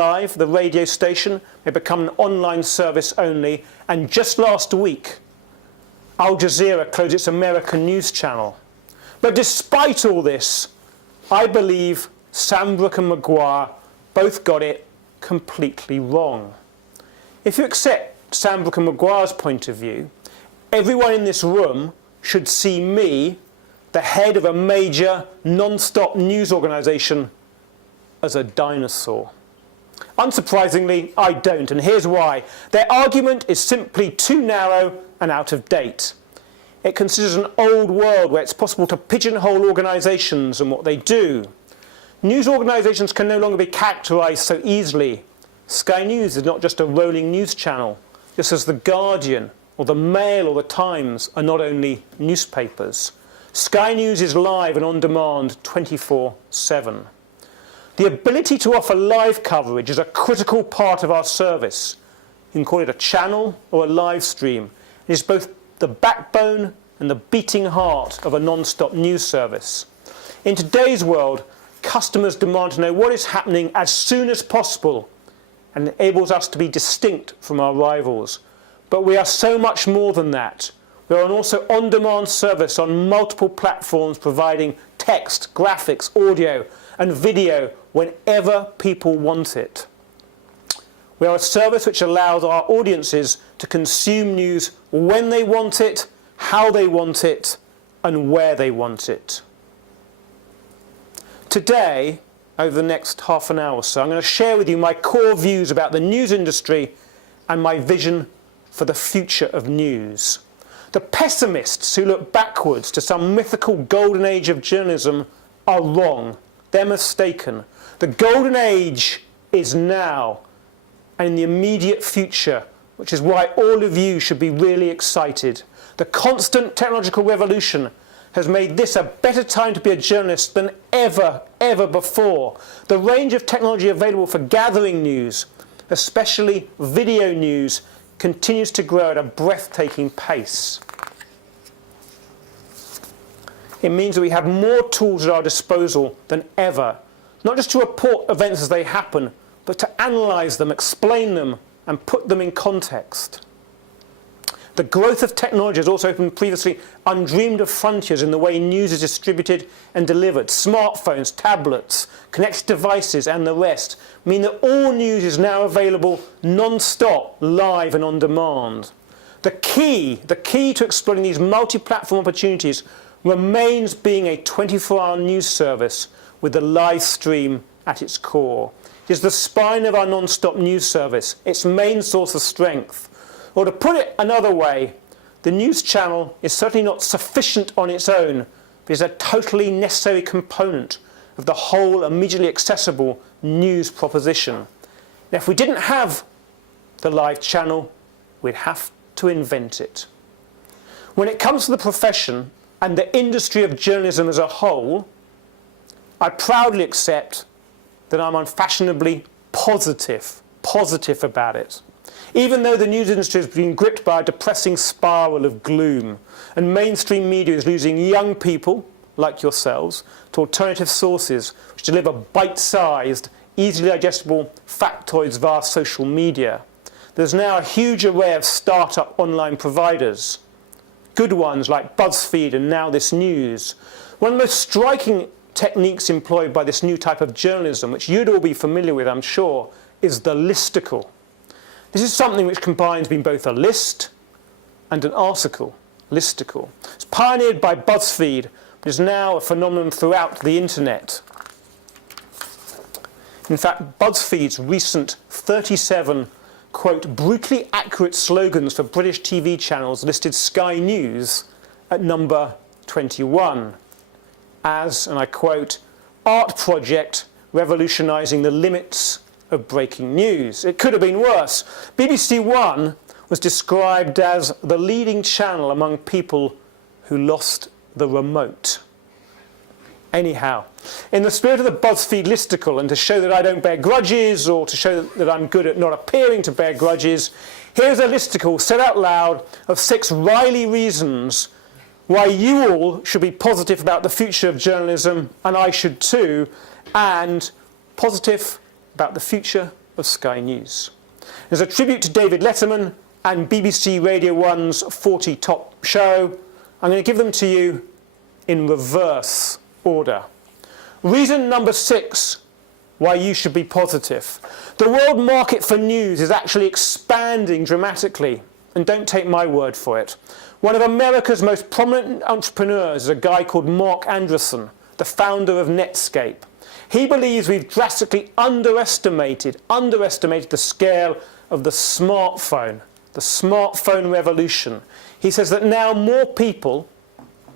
Live, the radio station, may become an online service only, and just last week, Al Jazeera closed its American news channel. But despite all this, I believe Sandbrook and Maguire both got it completely wrong. If you accept Sandbrook and Maguire's point of view, everyone in this room should see me, the head of a major non-stop news organisation, as a dinosaur. Unsurprisingly, I don't, and here's why. Their argument is simply too narrow and out of date. It considers an old world where it's possible to pigeonhole organisations and what they do. News organisations can no longer be characterised so easily. Sky News is not just a rolling news channel, just as The Guardian or The Mail or The Times are not only newspapers. Sky News is live and on demand 24/7. The ability to offer live coverage is a critical part of our service. You can call it a channel or a live stream. It is both the backbone and the beating heart of a non-stop news service. In today's world, customers demand to know what is happening as soon as possible, and it enables us to be distinct from our rivals. But we are so much more than that. We are also on-demand service on multiple platforms providing text, graphics, audio and video whenever people want it. We are a service which allows our audiences to consume news when they want it, how they want it, and where they want it. Today, over the next half an hour or so, I'm going to share with you my core views about the news industry and my vision for the future of news. The pessimists who look backwards to some mythical golden age of journalism are wrong. They're mistaken. The golden age is now and in the immediate future, which is why all of you should be really excited. The constant technological revolution has made this a better time to be a journalist than ever before. The range of technology available for gathering news, especially video news, continues to grow at a breathtaking pace. It means that we have more tools at our disposal than ever, not just to report events as they happen, but to analyse them, explain them, and put them in context. The growth of technology has also opened previously undreamed of frontiers in the way news is distributed and delivered. Smartphones, tablets, connected devices, and the rest mean that all news is now available non-stop, live and on demand. The key to exploiting these multi-platform opportunities remains being a 24-hour news service with the live stream at its core. It is the spine of our non-stop news service, its main source of strength. Or to put it another way, the news channel is certainly not sufficient on its own, but is a totally necessary component of the whole immediately accessible news proposition. Now, if we didn't have the live channel, we'd have to invent it. When it comes to the profession and the industry of journalism as a whole, I proudly accept that I'm unfashionably positive about it. Even though the news industry has been gripped by a depressing spiral of gloom, and mainstream media is losing young people, like yourselves, to alternative sources which deliver bite-sized, easily digestible factoids via social media, there's now a huge array of start-up online providers. Good ones like BuzzFeed and Now This News. One of the most striking techniques employed by this new type of journalism, which you'd all be familiar with, I'm sure, is the listicle. This is something which combines being both a list and an article, listicle. It's pioneered by BuzzFeed, but is now a phenomenon throughout the internet. In fact, BuzzFeed's recent 37, quote, brutally accurate slogans for British TV channels listed Sky News at number 21 as, and I quote, art project revolutionising the limits of breaking news. It could have been worse. BBC One was described as the leading channel among people who lost the remote. Anyhow, in the spirit of the BuzzFeed listicle, and to show that I don't bear grudges, or to show that I'm good at not appearing to bear grudges, here's a listicle said out loud of 6 Ryley reasons why you all should be positive about the future of journalism, and I should too, and positive about the future of Sky News. As a tribute to David Letterman and BBC Radio 1's 40 Top show, I'm going to give them to you in reverse order. Reason number 6 why you should be positive. The world market for news is actually expanding dramatically, and don't take my word for it. One of America's most prominent entrepreneurs is a guy called Mark Andreessen, the founder of Netscape. He believes we've drastically underestimated the scale of the smartphone revolution. He says that now more people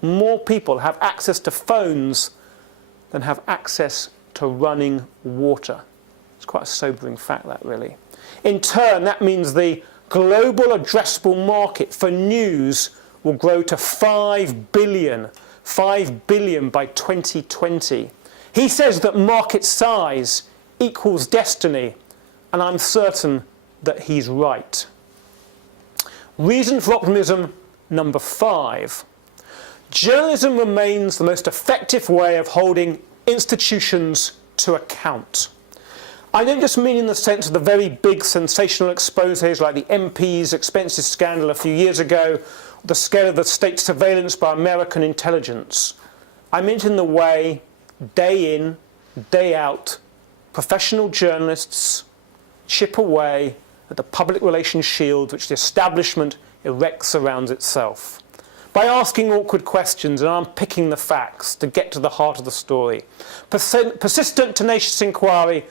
have access to phones than have access to running water. It's quite a sobering fact, that really. In turn, that means the global addressable market for news will grow to 5 billion by 2020. He says that market size equals destiny, and I'm certain that he's right. Reason for optimism number 5. Journalism remains the most effective way of holding institutions to account. I don't just mean in the sense of the very big sensational exposés like the MP's expenses scandal a few years ago, or the scale of the state surveillance by American intelligence. I mean it in the way, day in, day out, professional journalists chip away at the public relations shield which the establishment erects around itself. By asking awkward questions and unpicking the facts to get to the heart of the story. Persistent, tenacious inquiry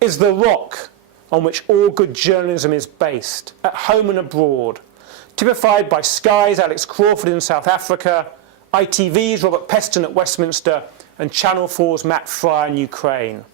is the rock on which all good journalism is based, at home and abroad, typified by Sky's Alex Crawford in South Africa, ITV's Robert Peston at Westminster, and Channel 4's Matt Fryer in Ukraine.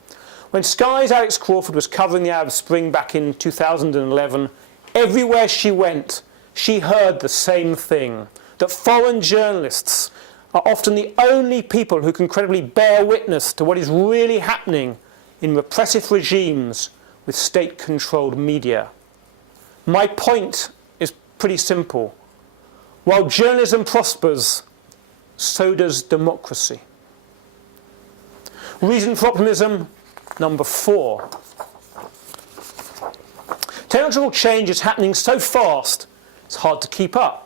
When Sky's Alex Crawford was covering the Arab Spring back in 2011, everywhere she went, she heard the same thing, that foreign journalists are often the only people who can credibly bear witness to what is really happening in repressive regimes with state-controlled media. My point is pretty simple. While journalism prospers, so does democracy. Reason for optimism number 4. Technological change is happening so fast, it's hard to keep up.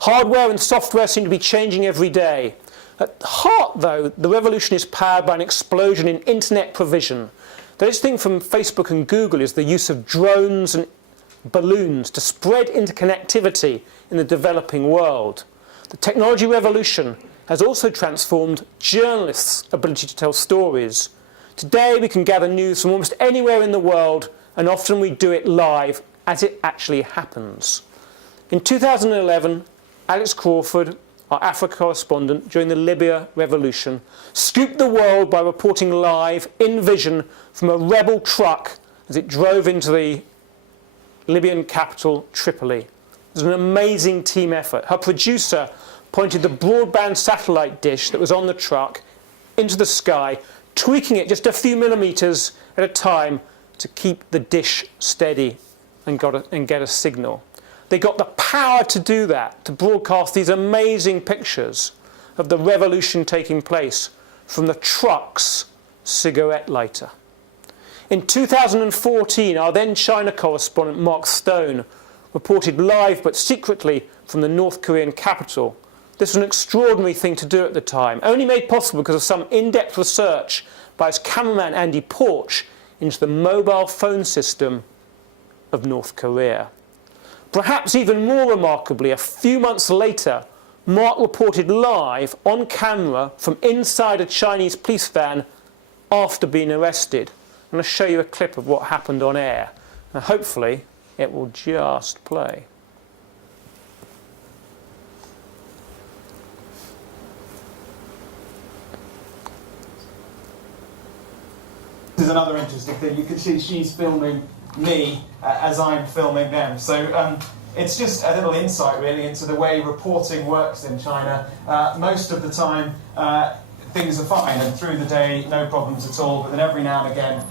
Hardware and software seem to be changing every day. At heart, though, the revolution is powered by an explosion in internet provision. The latest thing from Facebook and Google is the use of drones and balloons to spread interconnectivity in the developing world. The technology revolution has also transformed journalists' ability to tell stories. Today we can gather news from almost anywhere in the world, and often we do it live as it actually happens. In 2011, Alex Crawford, our Africa correspondent during the Libya revolution, scooped the world by reporting live, in vision, from a rebel truck as it drove into the Libyan capital, Tripoli. It was an amazing team effort. Her producer pointed the broadband satellite dish that was on the truck into the sky, tweaking it just a few millimeters at a time to keep the dish steady and get a signal. They got the power to do that, to broadcast these amazing pictures of the revolution taking place from the truck's cigarette lighter. In 2014, our then China correspondent Mark Stone reported live but secretly from the North Korean capital. This was an extraordinary thing to do at the time, only made possible because of some in-depth research by his cameraman Andy Porch into the mobile phone system of North Korea. Perhaps even more remarkably, a few months later, Mark reported live on camera from inside a Chinese police van after being arrested. I'm going to show you a clip of what happened on air. Now, hopefully, it will just play. This is another interesting thing. You can see she's filming me as I'm filming them. So it's just a little insight really into the way reporting works in China. Most of the time things are fine and through the day no problems at all, but then every now and again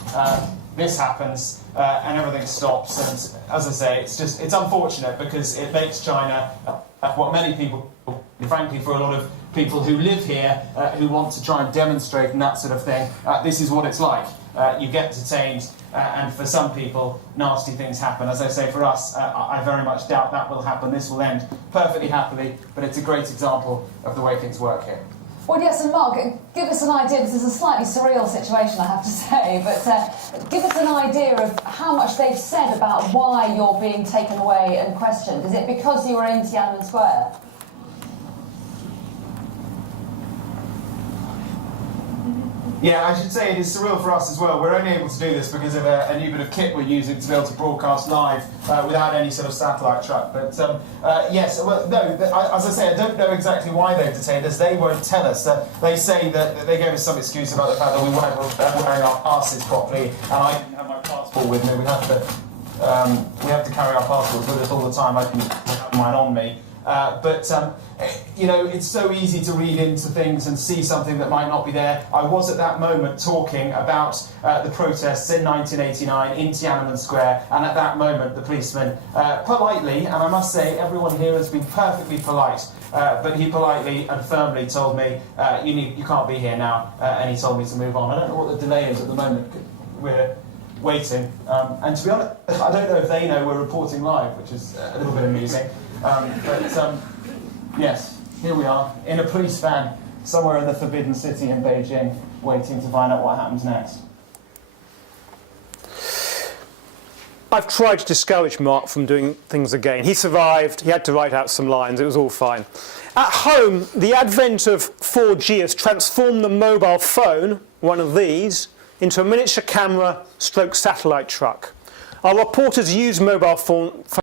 this happens and everything stops, and as I say, it's unfortunate because it makes China what many people, frankly for a lot of people who live here who want to try and demonstrate and that sort of thing, this is what it's like. you get detained, and for some people, nasty things happen. As I say, for us, I very much doubt that will happen. This will end perfectly happily, but it's a great example of the way things work here. Well, yes, and Mark, give us an idea. This is a slightly surreal situation, I have to say, but give us an idea of how much they've said about why you're being taken away and questioned. Is it because you were in Tiananmen Square? Yeah, I should say it is surreal for us as well. We're only able to do this because of a new bit of kit we're using to be able to broadcast live without any sort of satellite truck. But yes, well, no, as I say, I don't know exactly why they've detained us. They won't tell us. They say that they gave us some excuse about the fact that we weren't wearing our passes properly, and I didn't have my passport with me. We have to carry our passports with us all the time. I can have mine on me. You know, it's so easy to read into things and see something that might not be there. I was at that moment talking about the protests in 1989 in Tiananmen Square, and at that moment the policeman politely, and I must say everyone here has been perfectly polite, but he politely and firmly told me, you can't be here now, and he told me to move on. I don't know what the delay is at the moment. We're waiting, and to be honest, I don't know if they know we're reporting live, which is a little bit amusing. Yes, here we are, in a police van, somewhere in the Forbidden City in Beijing, waiting to find out what happens next. I've tried to discourage Mark from doing things again. He survived, he had to write out some lines, it was all fine. At home, the advent of 4G has transformed the mobile phone, one of these, into a miniature camera stroke satellite truck. Our reporters use mobile phone